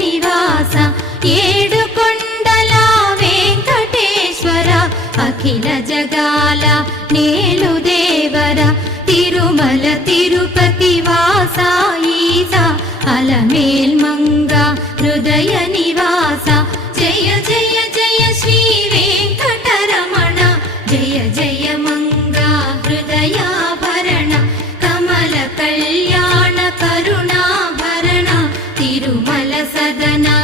నివాస ఏడుకొండల వెంకటేశ్వర అఖిల జగాల నేలు దేవర తిరుమల తిరుపతి వాస ఈస అలమేల్ మంగ హృదయ నివాస జయ జయ జయ శ్రీ వెంకటరమణ జయ జయ మంగ హృదయాభరణ కమల కళ్యాణ కరుణాభరణ తిరుమల సదనా